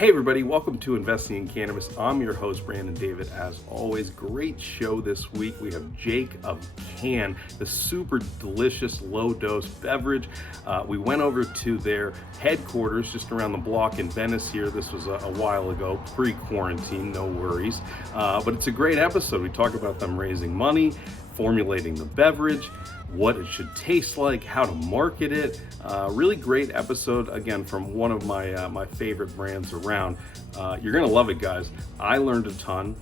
Hey everybody, welcome to Investing in Cannabis. I'm your host, Brandon David. As always, great show this week. We have Jake of Cann, the super delicious low-dose beverage. We went over to their headquarters just around the block in Venice here. This was a while ago, pre-quarantine, no worries. But it's a great episode. We talk about them raising money, formulating the beverage, what it should taste like, how to market it. Really great episode, again, from one of my favorite brands around. You're gonna love it, guys. I learned a ton.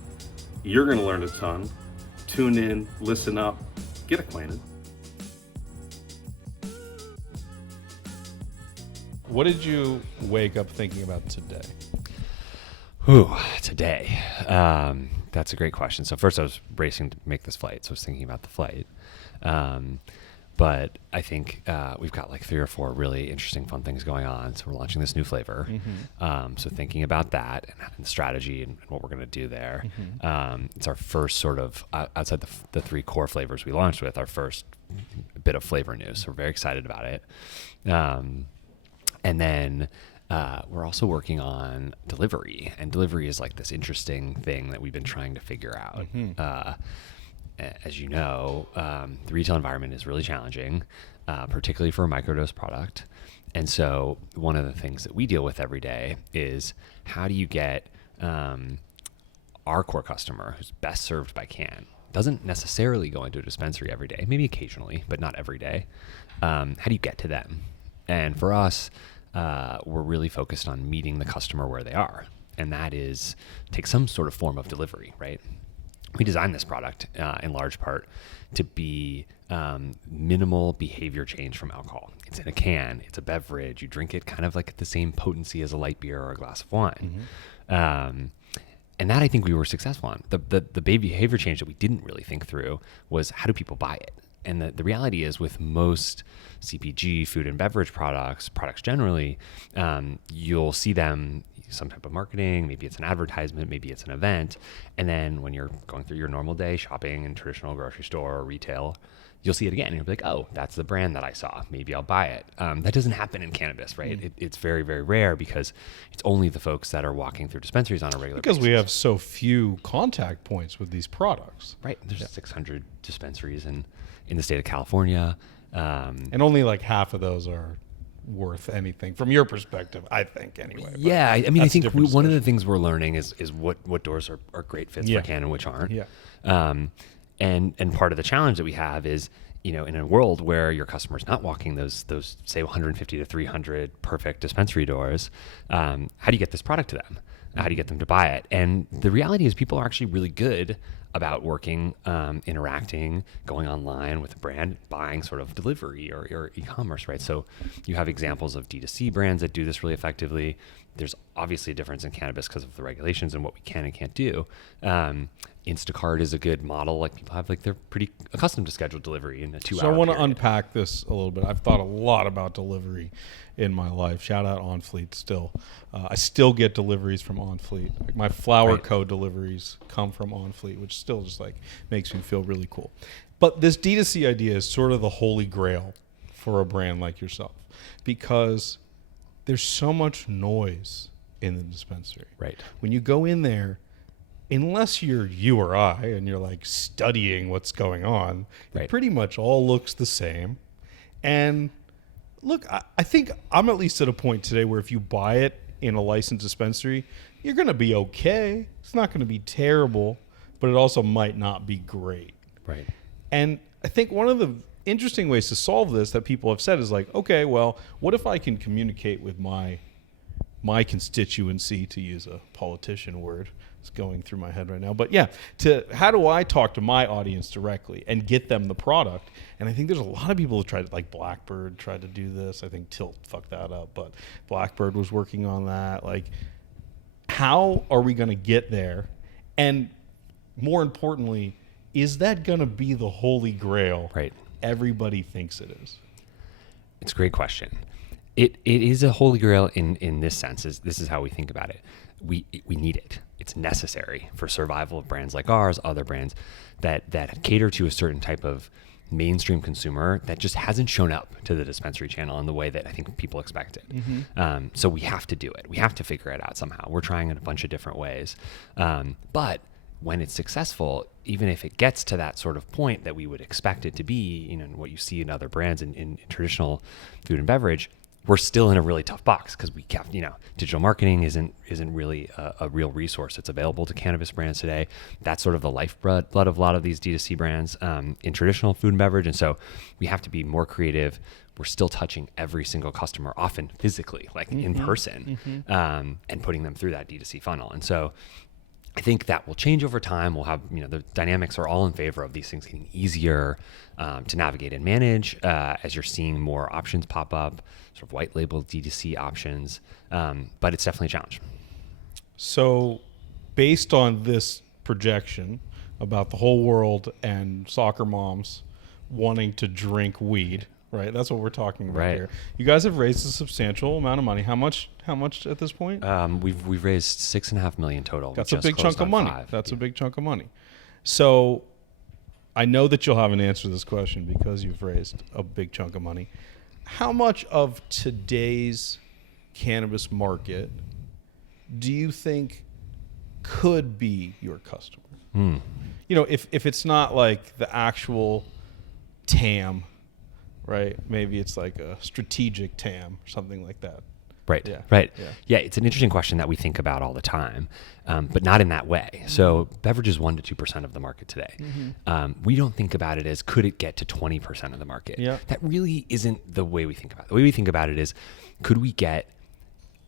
You're gonna learn a ton. Tune in, listen up, get acquainted. What did you wake up thinking about today? Today. That's a great question. So first I was racing to make this flight, so I was thinking about the flight. But I think we've got like 3 or 4 really interesting, fun things going on. So we're launching this new flavor. So thinking about that and the strategy and what we're going to do there. It's our first sort of, outside the 3 core flavors we launched with, our first bit of flavor news. So we're very excited about it. And then we're also working on delivery. And delivery is like this interesting thing that we've been trying to figure out. As you know, the retail environment is really challenging, particularly for a microdose product. And so one of the things that we deal with every day is how do you get our core customer, who's best served by Cann, doesn't necessarily go into a dispensary every day, maybe occasionally, but not every day. How do you get to them? And for us, we're really focused on meeting the customer where they are. And that is take some sort of form of delivery, right? We designed this product in large part to be minimal behavior change from alcohol. It's in a can, it's a beverage, you drink it kind of like at the same potency as a light beer or a glass of wine. And that I think we were successful on. The behavior change that we didn't really think through was how do people buy it? And the reality is with most CPG, food and beverage products generally, you'll see them some type of marketing, maybe it's an advertisement, maybe it's an event. And then when you're going through your normal day shopping in traditional grocery store or retail, you'll see it again and you'll be like, oh, that's the brand that I saw. Maybe I'll buy it. That doesn't happen in cannabis, right? It's very, very rare because it's only the folks that are walking through dispensaries on a regular basis. Because we have so few contact points with these products. Right. There's 600 dispensaries in the state of California. And only like half of those are worth anything from your perspective, I think, anyway. Yeah, I mean, I think one of the things we're learning is what doors are great fits for Cann and which aren't. And part of the challenge that we have is, you know, in a world where your customer's not walking those say 150 to 300 perfect dispensary doors, how do you get this product to them? How do you get them to buy it? And the reality is people are actually really good about working, interacting, going online with a brand, buying sort of delivery or e-commerce, right? So you have examples of D2C brands that do this really effectively. There's obviously a difference in cannabis because of the regulations and what we can and can't do. Instacart is a good model. Like people have they're pretty accustomed to scheduled delivery in a 2-hour period. So I want to unpack this a little bit. I've thought a lot about delivery in my life. Shout out On Fleet still. I still get deliveries from On Fleet. Like my flower code deliveries come from On Fleet, which still just makes me feel really cool. But this D2C idea is sort of the holy grail for a brand like yourself because there's so much noise in the dispensary. Right. When you go in there, unless you're you or I and you're studying what's going on, it pretty much all looks the same. And look, I think I'm at least at a point today where if you buy it in a licensed dispensary, you're going to be okay. It's not going to be terrible, but it also might not be great. Right. And I think one of the interesting ways to solve this that people have said is okay, well, what if I can communicate with my constituency, to use a politician word? It's going through my head right now. But yeah, how do I talk to my audience directly and get them the product? And I think there's a lot of people who tried, Blackbird tried to do this. I think Tilt fucked that up, but Blackbird was working on that. How are we going to get there? And more importantly, is that going to be the holy grail everybody thinks it is? It's a great question. It is a holy grail in this sense. This is how we think about it. We need it. It's necessary for survival of brands like ours, other brands that cater to a certain type of mainstream consumer that just hasn't shown up to the dispensary channel in the way that I think people expected. So we have to do it. We have to figure it out somehow. We're trying in a bunch of different ways. But when it's successful, even if it gets to that sort of point that we would expect it to be, you know, what you see in other brands in traditional food and beverage, we're still in a really tough box because we have, you know, digital marketing isn't really a real resource that's available to cannabis brands today. That's sort of the lifeblood of a lot of these D2C brands in traditional food and beverage. And so we have to be more creative. We're still touching every single customer, often physically, like in person, and putting them through that D2C funnel. And so I think that will change over time. We'll have, you know, the dynamics are all in favor of these things getting easier to navigate and manage as you're seeing more options pop up, sort of white label D2C options. But it's definitely a challenge. So based on this projection about the whole world and soccer moms wanting to drink weed, right? That's what we're talking about here. You guys have raised a substantial amount of money. How much at this point? We've raised $6.5 million total. That's a big chunk of money. That's a big chunk of money. So I know that you'll have an answer to this question because you've raised a big chunk of money. How much of today's cannabis market do you think could be your customer? You know, if it's not like the actual TAM, right? Maybe it's like a strategic TAM or something like that. Right. Yeah. Right. Yeah. Yeah. It's an interesting question that we think about all the time, but not in that way. So beverage is 1% to 2% of the market today. We don't think about it as could it get to 20% of the market? Yeah. That really isn't the way we think about it. The way we think about it is could we get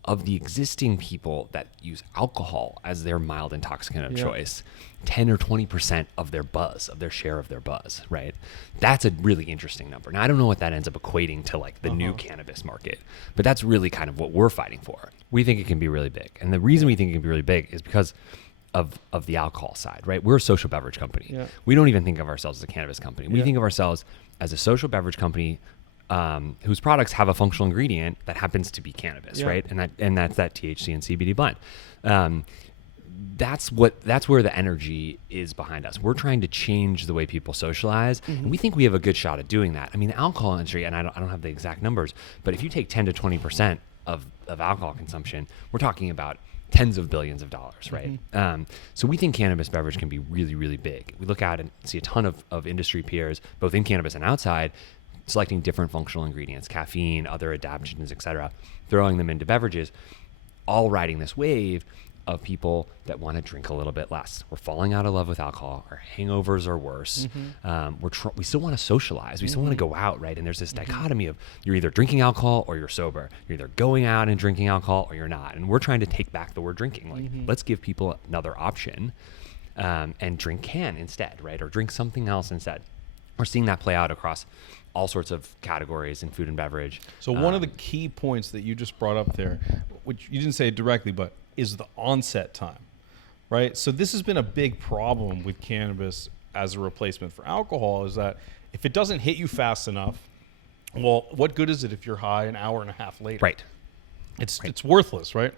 of the existing people that use alcohol as their mild intoxicant of choice, 10 or 20% of their buzz, of their share of their buzz, right? That's a really interesting number. Now, I don't know what that ends up equating to like the new cannabis market, but that's really kind of what we're fighting for. We think it can be really big. And the reason we think it can be really big is because of the alcohol side, right? We're a social beverage company. Yeah. We don't even think of ourselves as a cannabis company. We think of ourselves as a social beverage company whose products have a functional ingredient that happens to be cannabis, right? And that's that THC and CBD blend. That's where the energy is behind us. We're trying to change the way people socialize, and we think we have a good shot at doing that. I mean, the alcohol industry, and I don't have the exact numbers, but if you take 10 to 20% of alcohol consumption, we're talking about tens of billions of dollars, right? So we think cannabis beverage can be really, really big. We look out and see a ton of industry peers, both in cannabis and outside, selecting different functional ingredients, caffeine, other adaptogens, et cetera, throwing them into beverages, all riding this wave of people that want to drink a little bit less. We're falling out of love with alcohol. Our hangovers are worse. We still want to socialize. We still want to go out, right? And there's this dichotomy of you're either drinking alcohol or you're sober. You're either going out and drinking alcohol or you're not. And we're trying to take back the word drinking. Like, let's give people another option and drink Cann instead, right? Or drink something else instead. We're seeing that play out across all sorts of categories in food and beverage. So one of the key points that you just brought up there, which you didn't say it directly, but is the onset time, right? So this has been a big problem with cannabis as a replacement for alcohol, is that if it doesn't hit you fast enough, well, what good is it if you're high an hour and a half later? Right. It's worthless, right?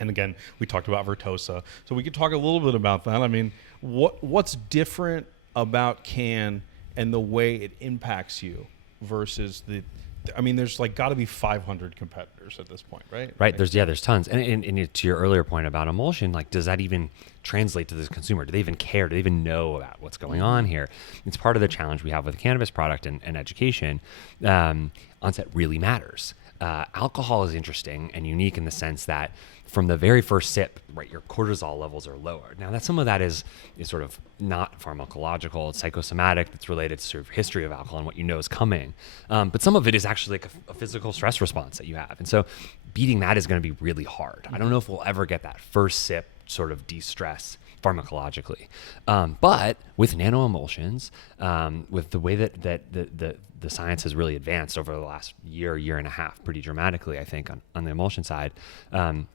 And again, we talked about Vertosa. So we could talk a little bit about that. I mean, what's different about Cann and the way it impacts you versus there's like got to be 500 competitors at this point, right? Right. There's tons. And to your earlier point about emulsion, like, does that even translate to the consumer? Do they even care? Do they even know about what's going on here? It's part of the challenge we have with a cannabis product and education. Onset really matters. Alcohol is interesting and unique in the sense that from the very first sip, right, your cortisol levels are lower. Now, some of that is sort of not pharmacological, it's psychosomatic, it's related to sort of history of alcohol and what you know is coming. But some of it is actually like a physical stress response that you have. And so beating that is going to be really hard. I don't know if we'll ever get that first sip sort of de-stress pharmacologically. But with nanoemulsions, with the way that the science has really advanced over the last year and a half pretty dramatically, I think, on the emulsion side,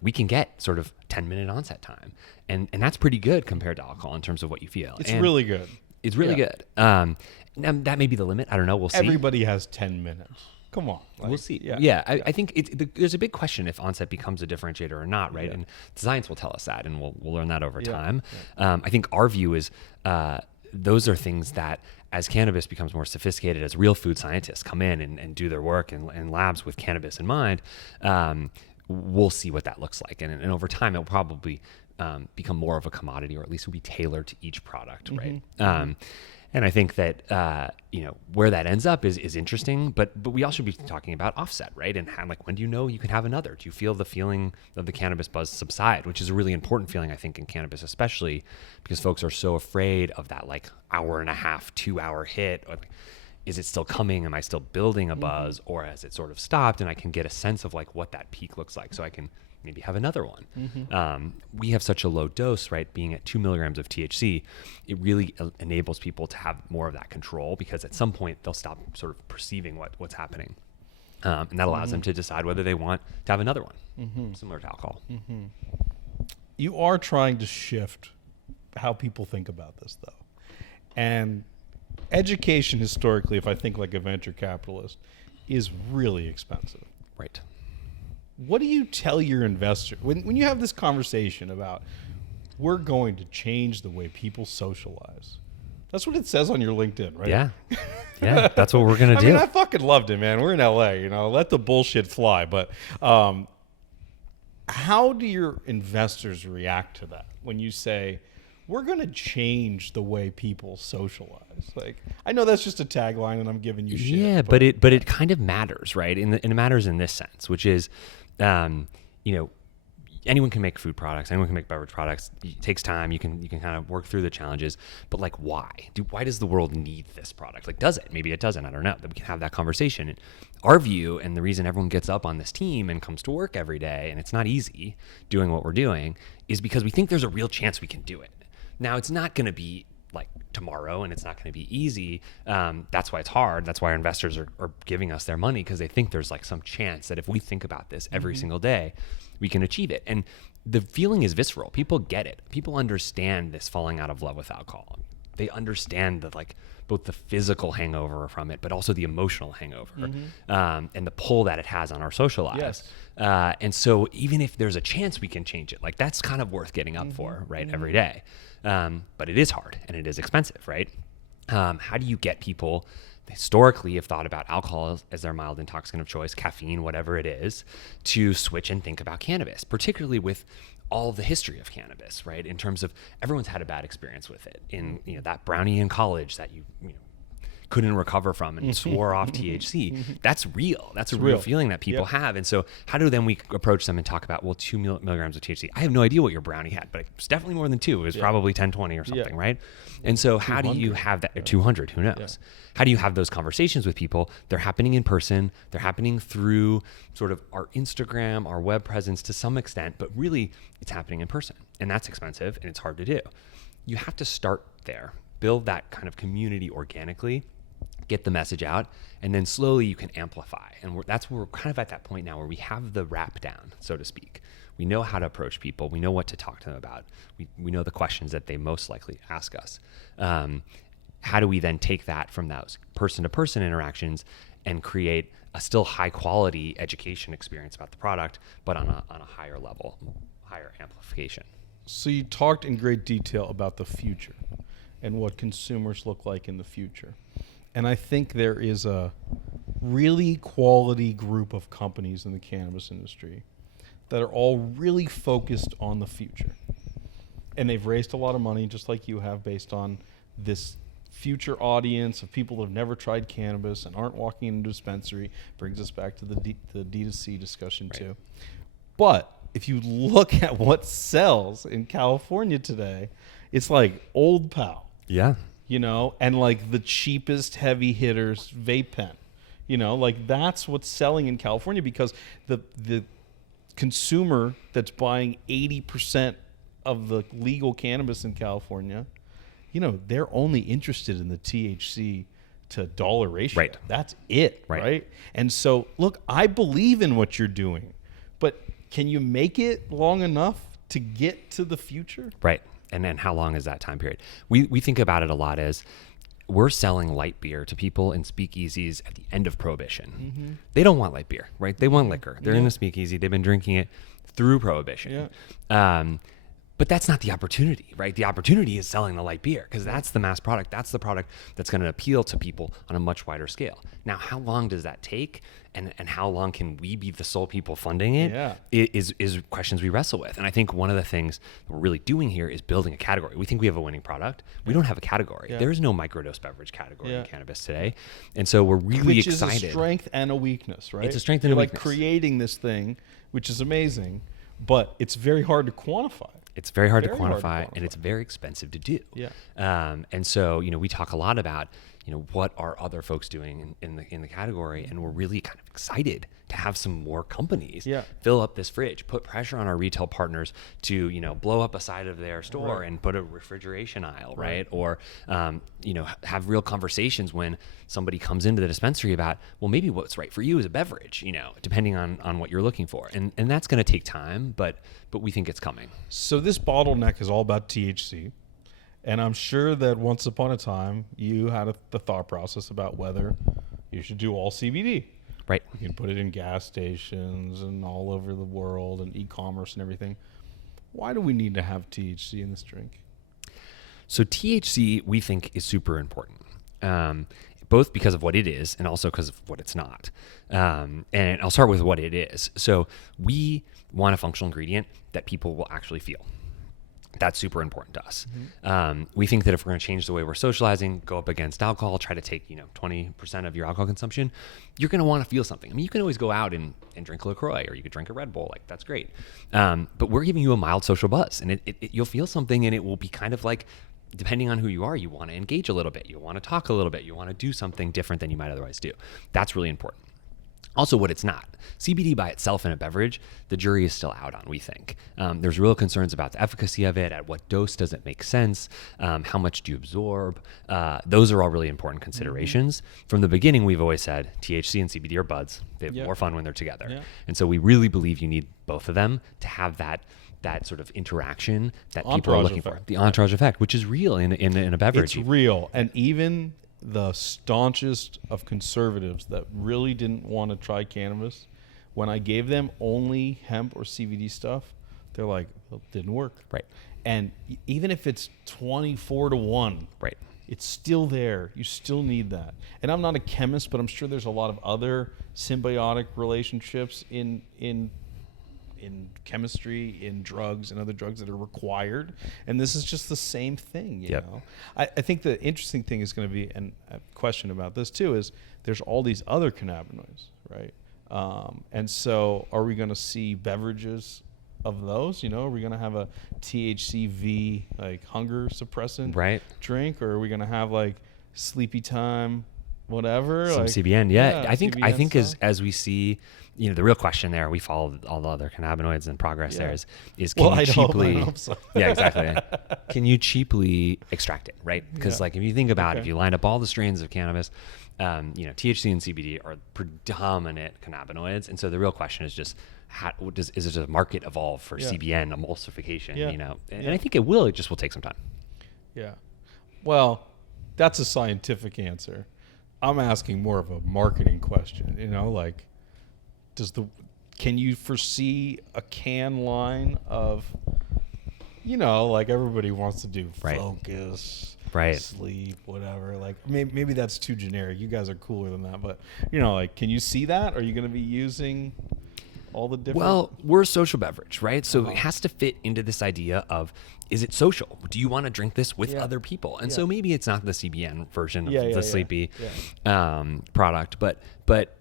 we can get sort of 10-minute onset time. And that's pretty good compared to alcohol in terms of what you feel. It's really good. It's really good. Now, that may be the limit. I don't know. We'll see. Everybody has 10 minutes. Come on. We'll see. Yeah. I think there's a big question if onset becomes a differentiator or not, right? And science will tell us that, and we'll learn that over time. I think our view is those are things that, as cannabis becomes more sophisticated, as real food scientists come in and do their work in labs with cannabis in mind, we'll see what that looks like. And over time, it'll probably become more of a commodity, or at least will be tailored to each product, right? And I think that where that ends up is interesting, but we also should be talking about offset, right? And how, like, when do you know you can have another? Do you feel the feeling of the cannabis buzz subside, which is a really important feeling, I think, in cannabis, especially because folks are so afraid of that like hour and a half, 2 hour hit. Or, like, is it still coming? Am I still building a buzz, or has it sort of stopped? And I can get a sense of like what that peak looks like, so I can maybe have another one. We have such a low dose, right? Being at 2 milligrams of THC, it really enables people to have more of that control, because at some point they'll stop sort of perceiving what's happening. And that allows them to decide whether they want to have another one, similar to alcohol. You are trying to shift how people think about this, though. And education historically, if I think like a venture capitalist, is really expensive. Right. What do you tell your investor when you have this conversation about, we're going to change the way people socialize? That's what it says on your LinkedIn, right? Yeah. Yeah, that's what we're going to do. I mean, I fucking loved it, man. We're in LA, let the bullshit fly. But how do your investors react to that when you say, we're going to change the way people socialize? Like, I know that's just a tagline and I'm giving you shit. Yeah, but it kind of matters, right? And it matters in this sense, which is, anyone can make food products, anyone can make beverage products. It takes time. You can kind of work through the challenges, but like, why does the world need this product? Like, does it? Maybe it doesn't. I don't know. But we can have that conversation. And our view, and the reason everyone gets up on this team and comes to work every day, and it's not easy doing what we're doing, is because we think there's a real chance we can do it. Now, it's not going to be like tomorrow, and it's not going to be easy. That's why it's hard. That's why our investors are giving us their money, because they think there's like some chance that if we think about this every single day, we can achieve it. And the feeling is visceral. People get it. People understand this falling out of love with alcohol. They understand that, like, both the physical hangover from it, but also the emotional hangover, and the pull that it has on our social lives. Yes. And so even if there's a chance we can change it, like, that's kind of worth getting up for, right, every day. But it is hard and it is expensive, right? How do you get people, historically have thought about alcohol as their mild intoxicant of choice, caffeine, whatever it is, to switch and think about cannabis, particularly with all of the history of cannabis, right? In terms of, everyone's had a bad experience with it. In that brownie in college that you couldn't recover from and swore off THC. That's real. That's a real feeling that people have. And so how do then we approach them and talk about, well, 2 milligrams of THC? I have no idea what your brownie had, but it's definitely more than 2. It was probably 10, 20 or something, right? And so how do you have that, 200, who knows? Yeah. How do you have those conversations with people? They're happening in person. They're happening through sort of our Instagram, our web presence to some extent, but really it's happening in person. And that's expensive and it's hard to do. You have to start there, build that kind of community organically, get the message out, and then slowly you can amplify. And that's where we're kind of at that point now where we have the wrap down, so to speak. We know how to approach people. We know what to talk to them about. We know the questions that they most likely ask us. How do we then take that from those person-to-person interactions and create a still high-quality education experience about the product, but on a higher level, higher amplification? So you talked in great detail about the future and what consumers look like in the future. And I think there is a really quality group of companies in the cannabis industry that are all really focused on the future. And they've raised a lot of money, just like you have, based on this future audience of people that have never tried cannabis and aren't walking into a dispensary. Brings us back to the D2C discussion, right, too. But if you look at what sells in California today, it's like Old Pal. Yeah. And like the cheapest heavy hitters vape pen, like that's what's selling in California, because the consumer that's buying 80% of the legal cannabis in California, they're only interested in the THC to dollar ratio. Right. That's it. Right. And so, look, I believe in what you're doing, but can you make it long enough to get to the future? Right. And then how long is that time period? We think about it a lot as we're selling light beer to people in speakeasies at the end of Prohibition. They don't want light beer, right? They want liquor. They're in a speakeasy. They've been drinking it through Prohibition. But that's not the opportunity, right? The opportunity is selling the light beer because that's the mass product. That's the product that's going to appeal to people on a much wider scale. Now, how long does that take? And how long can we be the sole people funding it? Is questions we wrestle with. And I think one of the things that we're really doing here is building a category. We think we have a winning product. We don't have a category. There is no microdose beverage category in cannabis today. And so we're really excited. Which is a strength and a weakness, right? It's a strength and a You're weakness. Like creating this thing, which is amazing, but it's very hard to quantify. It's very hard to quantify, and it's very expensive to do. And so, we talk a lot about, what are other folks doing in the category, and we're really kind of excited to have some more companies fill up this fridge, put pressure on our retail partners to, blow up a side of their store and put a refrigeration aisle, right? Or, have real conversations when somebody comes into the dispensary about, well, maybe what's right for you is a beverage, depending on what you're looking for. And that's going to take time, but we think it's coming. So this bottleneck is all about THC. And I'm sure that once upon a time, you had the thought process about whether you should do all CBD. Right. You can put it in gas stations and all over the world and e-commerce and everything. Why do we need to have THC in this drink? So THC, we think, is super important, both because of what it is and also because of what it's not. And I'll start with what it is. So we want a functional ingredient that people will actually feel. That's super important to us. We think that if we're going to change the way we're socializing, go up against alcohol, try to take 20% of your alcohol consumption, you're going to want to feel something. I mean, you can always go out and drink LaCroix, or you could drink a Red Bull. Like, that's great. But we're giving you a mild social buzz, and you'll feel something, and it will be kind of like, depending on who you are, you want to engage a little bit, you want to talk a little bit, you want to do something different than you might otherwise do. That's really important. Also, what it's not. CBD by itself in a beverage, the jury is still out on, we think. There's real concerns about the efficacy of it. At what dose does it make sense? How much do you absorb? Those are all really important considerations. From the beginning, we've always said THC and CBD are buds. They have more fun when they're together. And so we really believe you need both of them to have that sort of interaction that people are looking for. The entourage effect, which is real in a beverage. It's real. And even the staunchest of conservatives that really didn't want to try cannabis, when I gave them only hemp or CBD stuff, they're like, well, it didn't work. Right. And even if it's 24-1, right, it's still there. You still need that. And I'm not a chemist, but I'm sure there's a lot of other symbiotic relationships in chemistry, in drugs and other drugs that are required. And this is just the same thing, you know? I think the interesting thing is going to be, and a question about this too, is there's all these other cannabinoids, right? And so are we going to see beverages of those? Are we going to have a THCV, like hunger suppressant drink? Or are we going to have like sleepy time, whatever? Some like, CBN, I think stuff. as we see, the real question there, we follow all the other cannabinoids and progress there is can you cheaply, exactly. Can you cheaply extract it, right? Because like if you think about it, if you line up all the strains of cannabis, THC and CBD are predominant cannabinoids, and so the real question is just is it a market evolve for CBN emulsification? And I think it will. It just will take some time. Yeah. Well, that's a scientific answer. I'm asking more of a marketing question. Like, can you foresee a can line of, like everybody wants to do focus, sleep, whatever. Like maybe that's too generic. You guys are cooler than that, but like, can you see that? Are you going to be using all the different? Well, we're a social beverage, right? So it has to fit into this idea of, is it social? Do you want to drink this with other people? And so maybe it's not the CBN version of the sleepy product, but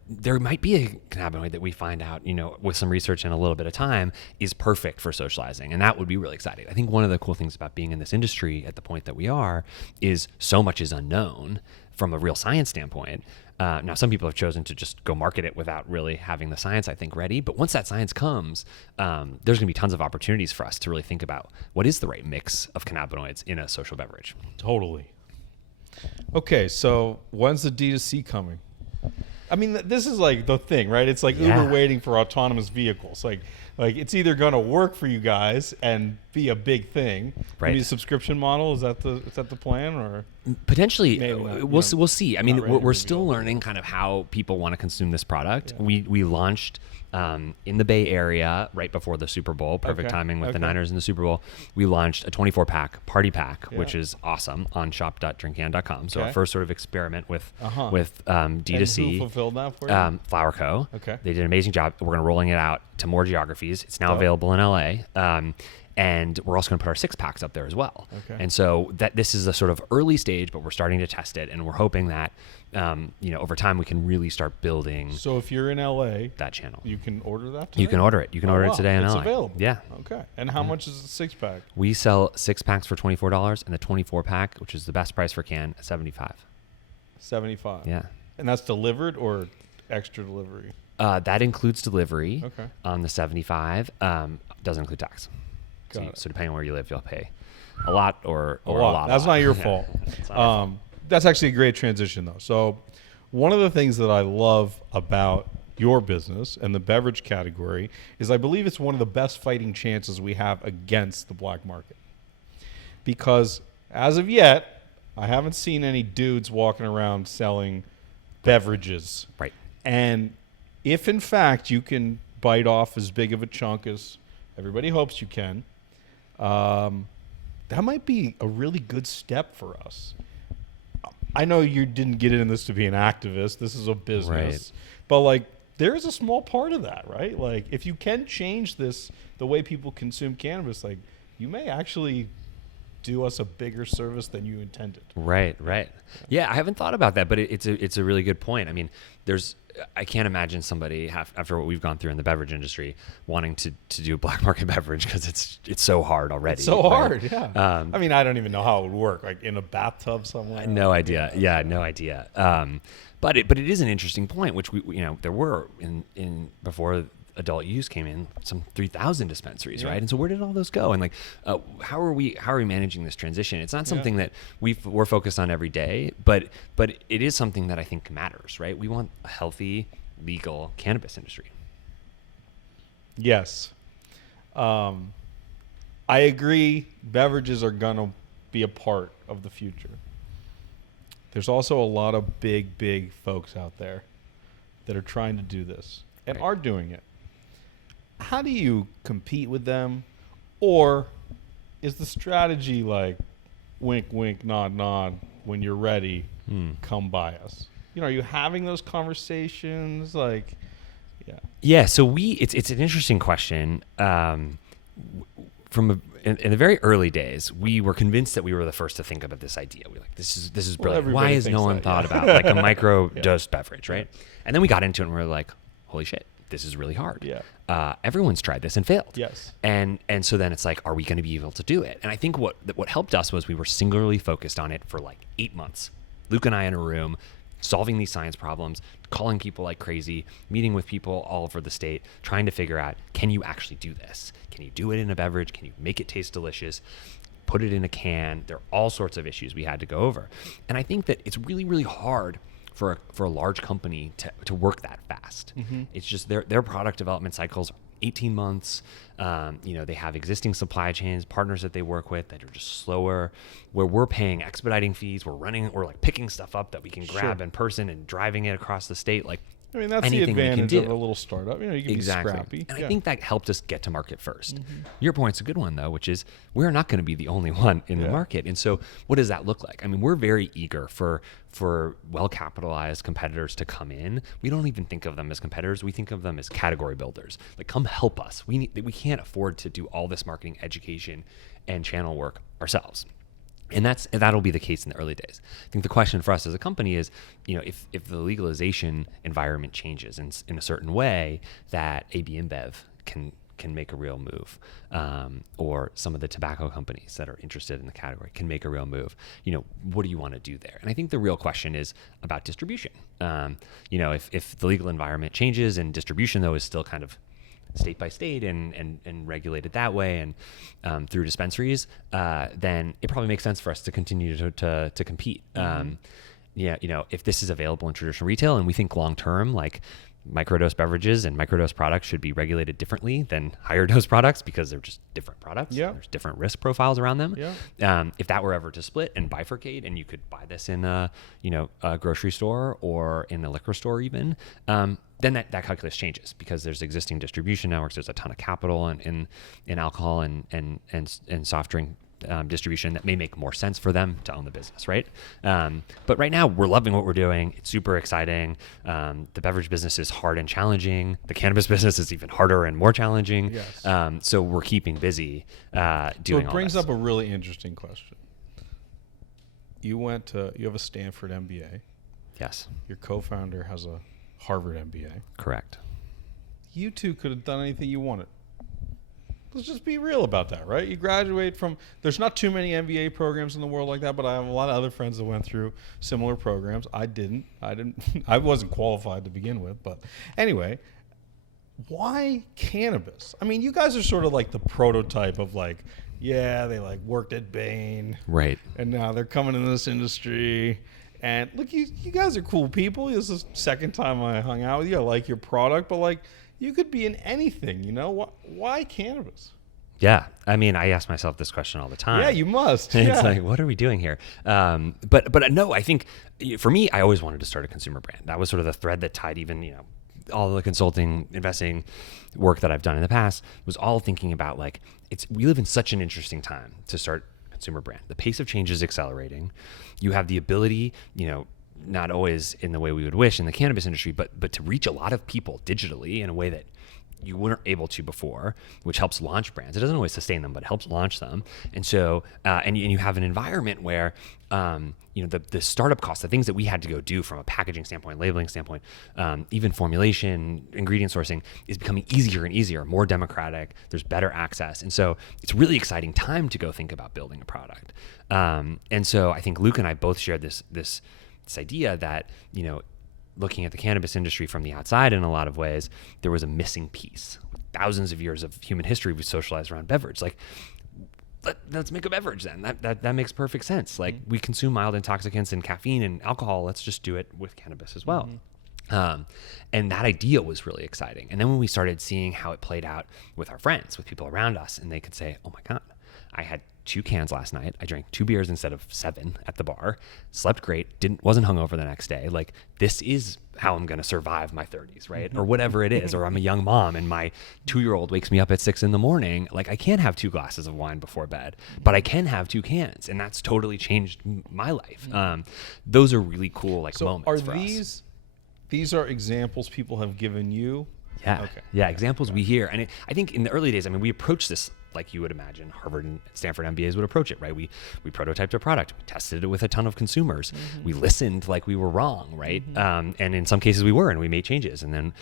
there might be a cannabinoid that we find out, with some research and a little bit of time is perfect for socializing. And that would be really exciting. I think one of the cool things about being in this industry at the point that we are is so much is unknown from a real science standpoint. Now, some people have chosen to just go market it without really having the science, I think, ready. But once that science comes, there's going to be tons of opportunities for us to really think about what is the right mix of cannabinoids in a social beverage. Totally. Okay, so when's the D2C coming? I mean, this is like the thing, right? It's like Uber waiting for autonomous vehicles. Like it's either going to work for you guys and be a big thing. Right. Maybe a subscription model, is that the plan, or potentially Maybe not, we'll see. I mean, ready to we're still reveal. learning kind of how people want to consume this product. Yeah. We launched in the Bay Area right before the Super Bowl, perfect Okay, timing with the okay. Niners in the Super Bowl. We launched a 24-pack party pack, Yeah. which is awesome, on shop.drinkcan.com. So Okay. our first sort of experiment with And D2C. who fulfilled that for you? Flower Co. Okay. They did an amazing job. We're going to rolling it out to more geographies. It's now Dope. available in LA. And we're also going to put our 6-packs up there as well. Okay. And so this is a sort of early stage, but we're starting to test it, and we're hoping that over time we can really start building So if you're in LA, that channel. you can order that today? You can order it. You can order wow. it today in It's LA. available. Yeah. Okay. And how much is a 6-pack? We sell 6-packs for $24, and the 24-pack, which is the best price for can, at $75. $75. Yeah. And that's delivered or extra delivery? That includes delivery. Okay. On the 75. Doesn't include tax. Got it. So depending on where you live, you'll pay a lot or A a lot. lot. That's not your Yeah. fault. It's not our fault. That's actually a great transition, though. So, one of the things that I love about your business and the beverage category is I believe it's one of the best fighting chances we have against the black market. Because as of yet, I haven't seen any dudes walking around selling beverages. Right. And if, in fact, you can bite off as big of a chunk as everybody hopes you can, that might be a really good step for us. I know you didn't get in this to be an activist. This is a business. Right. But, like, there is a small part of that, right? Like, if you can change this, the way people consume cannabis, like, you may actually do us a bigger service than you intended. Right. Yeah, I haven't thought about that, but it's a really good point. I mean, I can't imagine somebody after what we've gone through in the beverage industry wanting to do a black market beverage because it's so hard already. It's so right? hard, yeah. I mean, I don't even know how it would work, like in a bathtub somewhere. No idea. Yeah, no idea. But it is an interesting point, which there were in before adult use came in some 3,000 dispensaries, Yeah. right? And so where did all those go? And like, how are we managing this transition? It's not something that we're focused on every day, but it is something that I think matters, right? We want a healthy, legal cannabis industry. Yes. I agree. Beverages are going to be a part of the future. There's also a lot of big folks out there that are trying to do this and Right. are doing it. How do you compete with them? Or is the strategy like wink, wink, nod, nod, when you're ready, come by us? Are you having those conversations? Like, yeah. Yeah, so it's an interesting question. In the very early days, we were convinced that we were the first to think about this idea. We were like, this is brilliant. Why everybody has no thinks one that, thought yeah. about like a micro dosed beverage, right? And then we got into it and we were like, holy shit, this is really hard. Yeah. Everyone's tried this and failed. Yes. And so then it's like, are we going to be able to do it? And I think what helped us was we were singularly focused on it for like 8 months. Luke and I in a room, solving these science problems, calling people like crazy, meeting with people all over the state, trying to figure out, can you actually do this? Can you do it in a beverage? Can you make it taste delicious? Put it in a can? There are all sorts of issues we had to go over. And I think that it's really, really hard for a large company to work that fast. Mm-hmm. It's just their product development cycles are 18 months. They have existing supply chains, partners that they work with that are just slower, where we're paying expediting fees. We're like picking stuff up that we can grab in person and driving it across the state. Like, I mean, that's the anything we can advantage do. of a little startup. You can Exactly. be scrappy. And Yeah. I think that helped us get to market first. Your point's a good one, though, which is we're not going to be the only one in the market. And so what does that look like? I mean, we're very eager for well-capitalized competitors to come in. We don't even think of them as competitors. We think of them as category builders. Like, come help us. We can't afford to do all this marketing, education, and channel work ourselves. And that'll be the case in the early days. I think the question for us as a company is, if the legalization environment changes in a certain way, that AB InBev can make a real move, or some of the tobacco companies that are interested in the category can make a real move. What do you want to do there? And I think the real question is about distribution. If the legal environment changes and distribution, though, is still kind of state by state and regulated that way and through dispensaries, then it probably makes sense for us to continue to compete. If this is available in traditional retail, and we think long term, like microdose beverages and microdose products should be regulated differently than higher dose products because they're just different products. Yeah. There's different risk profiles around them. Yeah. If that were ever to split and bifurcate, and you could buy this in a grocery store or in a liquor store even, then that calculus changes because there's existing distribution networks. There's a ton of capital in alcohol and soft drink distribution that may make more sense for them to own the business, right? But right now, we're loving what we're doing. It's super exciting. The beverage business is hard and challenging. The cannabis business is even harder and more challenging. Yes. So we're keeping busy doing all this. So it brings up a really interesting question. You have a Stanford MBA. Yes. Your co-founder has a Harvard MBA. Correct. You two could have done anything you wanted. Let's just be real about that, right? You graduate from, there's not too many MBA programs in the world like that, but I have a lot of other friends that went through similar programs. I didn't, I wasn't qualified to begin with, but anyway, why cannabis? I mean, you guys are sort of like the prototype of like, yeah, they like worked at Bain. Right. And now they're coming into this industry. And look, you guys are cool people. This is the second time I hung out with you. I like your product, but like, you could be in anything, you know? Why cannabis? Yeah. I mean, I ask myself this question all the time. Yeah, you must. It's like, what are we doing here? But no, I think for me, I always wanted to start a consumer brand. That was sort of the thread that tied even, all the consulting, investing work that I've done in the past was all thinking about like, we live in such an interesting time to start a consumer brand. The pace of change is accelerating. You have the ability, not always in the way we would wish in the cannabis industry, but to reach a lot of people digitally in a way that you weren't able to before, which helps launch brands. It doesn't always sustain them, but it helps launch them. And so, and you have an environment where, the startup costs, the things that we had to go do from a packaging standpoint, labeling standpoint, even formulation, ingredient sourcing is becoming easier and easier, more democratic. There's better access. And so it's a really exciting time to go think about building a product. And so I think Luke and I both shared this idea that, looking at the cannabis industry from the outside in a lot of ways, there was a missing piece. Thousands of years of human history we socialized around beverage. Like, let's make a beverage then. That makes perfect sense. Like, we consume mild intoxicants and caffeine and alcohol. Let's just do it with cannabis as well. And that idea was really exciting. And then when we started seeing how it played out with our friends, with people around us, and they could say, oh my God, I had 2 cans last night. I drank 2 beers instead of 7 at the bar, slept great, wasn't hungover the next day. Like, this is how I'm going to survive my 30s, right? Or whatever it is. Or I'm a young mom and my 2-year-old wakes me up at 6 a.m. Like, I can't have 2 glasses of wine before bed, but I can have 2 cans. And that's totally changed my life. Those are really cool, like, moments for us. These are examples people have given you? Yeah. Okay. Yeah. Examples we hear. And I think in the early days, we approached this like you would imagine Harvard and Stanford MBAs would approach it, right? We prototyped a product, we tested it with a ton of consumers, we listened like we were wrong, right? And in some cases we were, and we made changes. And then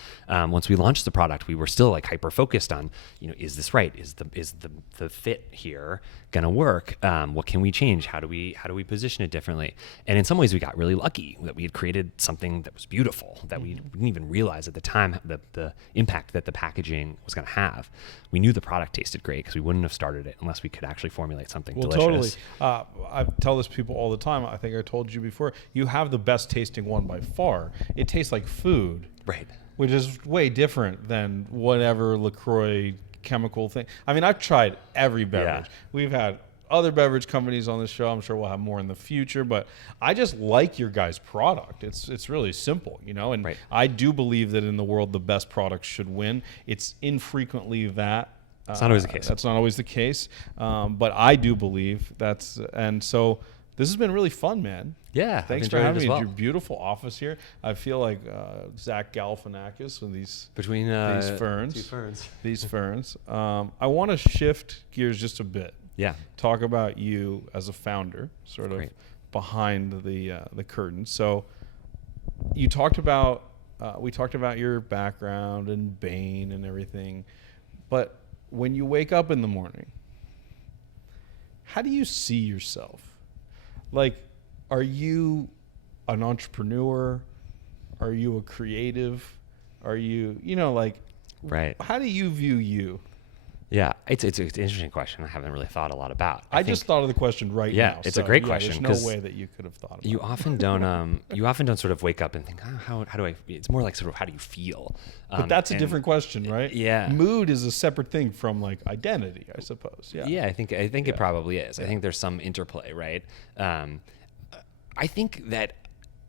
once we launched the product, we were still like hyper focused on, is this right? Is the fit here gonna work? What can we change? How do we position it differently? And in some ways we got really lucky that we had created something that was beautiful, that we didn't even realize at the time the impact that the packaging was gonna have. We knew the product tasted great because we wouldn't have started it unless we could actually formulate something delicious. Totally. I tell this to people all the time. I think I told you before, you have the best tasting one by far. It tastes like food. Right. Which is way different than whatever LaCroix chemical thing. I've tried every beverage. Yeah. We've had other beverage companies on the show. I'm sure we'll have more in the future, but I just like your guys' product. It's really simple, and right. I do believe that in the world, the best products should win. It's infrequently that. It's not always the case. That's not always the case. But I do believe that's, and so this has been really fun, man. Yeah. Thanks for having me. Well. Your beautiful office here. I feel like Zach Galifianakis with these ferns. These ferns. I want to shift gears just a bit. Yeah. Talk about you as a founder, sort of behind the curtain. So you talked about we talked about your background and Bain and everything, but when you wake up in the morning, how do you see yourself? Like, are you an entrepreneur? Are you a creative? Are you, right? How do you view you? Yeah, it's an interesting question. I haven't really thought a lot about. I just thought of the question right now. Yeah, it's a great question. There's no way that you could have thought of it. You often don't sort of wake up and think, how do I? It's more like sort of how do you feel? But that's a different question, right? Yeah. Mood is a separate thing from like identity, I suppose. Yeah. Yeah, I think it probably is. I think there's some interplay, right? I think that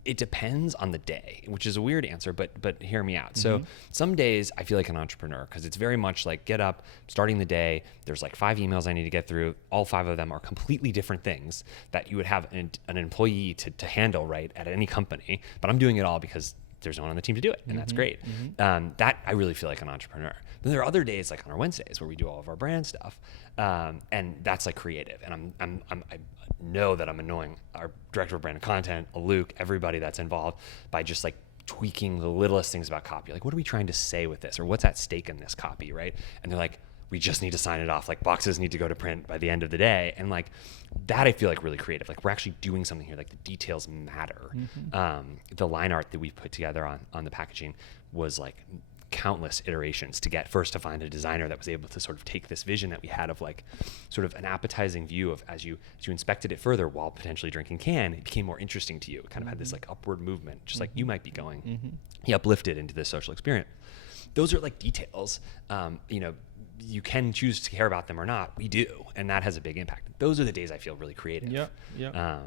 it depends on the day, which is a weird answer, but hear me out. So some days I feel like an entrepreneur because it's very much like get up, starting the day. There's like 5 emails I need to get through. All 5 of them are completely different things that you would have an employee to handle, right, at any company. But I'm doing it all because there's no one on the team to do it, and that's great. That I really feel like an entrepreneur. Then there are other days, like on our Wednesdays, where we do all of our brand stuff, and that's like creative. And I know that I'm annoying our director of brand content, Luke, everybody that's involved by just like tweaking the littlest things about copy. Like, what are we trying to say with this, or what's at stake in this copy, right? And they're like, we just need to sign it off. Like boxes need to go to print by the end of the day. And like that, I feel like really creative. Like we're actually doing something here. Like the details matter. The line art that we put together on the packaging was like countless iterations to get first to find a designer that was able to sort of take this vision that we had of like sort of an appetizing view of as you inspected it further while potentially drinking Cann, it became more interesting to you. It kind of had this like upward movement, just like you might be going. He uplifted into this social experience. Those are like details. You can choose to care about them or not. We do, and that has a big impact. Those are the days I feel really creative. Yeah.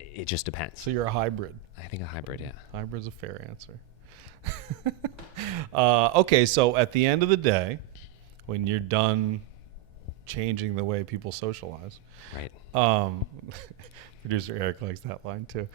It just depends. So you're a hybrid. I think a hybrid, yeah. Hybrid's a fair answer. Okay, so at the end of the day, when you're done changing the way people socialize, right? Producer Eric likes that line too.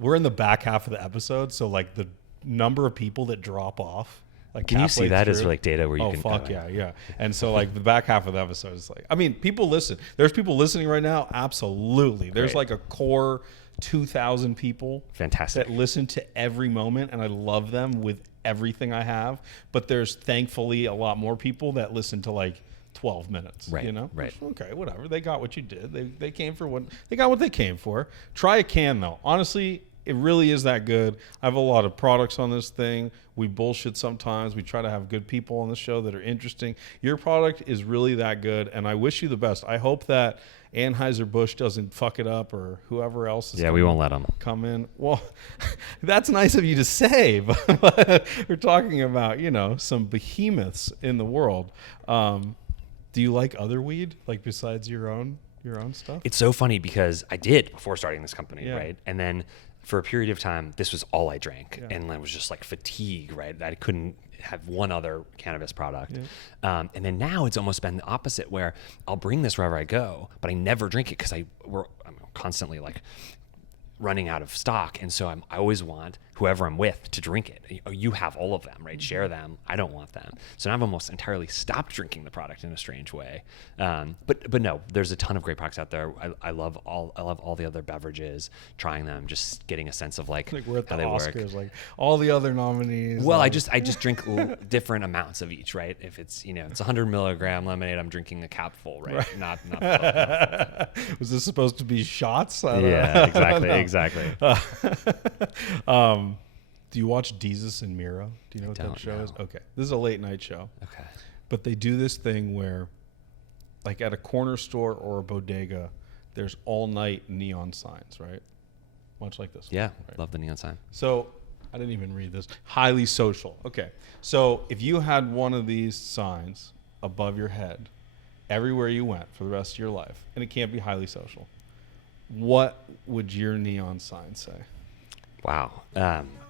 We're in the back half of the episode, so like the number of people that drop off. Like can you see that through, as like data where you oh, can? Oh fuck yeah. And so like the back half of the episode is like, I mean, people listen. There's people listening right now. Absolutely. There's like a core 2,000 people. Fantastic. That listen to every moment, and I love them with everything I have. But there's thankfully a lot more people that listen to like 12 minutes. Right. You know. Right. Okay. Whatever. They got what you did. They came for what they got. What they came for. Try a Cann though. Honestly. It really is that good. I have a lot of products on this thing. We bullshit sometimes. We try to have good people on the show that are interesting. Your product is really that good, and I wish you the best. I hope that Anheuser-Busch doesn't fuck it up or whoever else is we won't let them come in. Well, that's nice of you to say, but we're talking about, some behemoths in the world. Do you like other weed, like besides your own stuff? It's so funny because I did before starting this company, right? And then for a period of time, this was all I drank. And I was just like fatigue, right? That I couldn't have one other cannabis product. And then now it's almost been the opposite where I'll bring this wherever I go, but I never drink it because I'm constantly like running out of stock. And so I always want whoever I'm with to drink it. You have all of them, right? Share them. I don't want them. So now I've almost entirely stopped drinking the product in a strange way. But no, there's a ton of great products out there. I love all the other beverages, trying them, just getting a sense of like we're at the how they Oscars, work. like all the other nominees. Well, I just drink different amounts of each, right? If it's it's 100 milligram lemonade, I'm drinking a cap full, right? Not Was this supposed to be shots? Yeah, exactly. Do you watch Jesus and Mira? Do you know what that show is? Okay. This is a late night show. Okay. But they do this thing where, like at a corner store or a bodega, there's all night neon signs, right? Much like this. Yeah, right? Love the neon sign. So I didn't even read this. Highly social. Okay. So if you had one of these signs above your head everywhere you went for the rest of your life, and it can't be highly social, what would your neon sign say? Wow.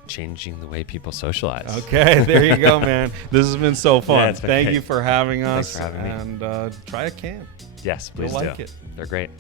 Changing the way people socialize. Okay, there you go, man. This has been so fun. Yeah, Thank you for having us. Thanks for having me. And try a Cann. Yes, please You'll do. like it. They're great.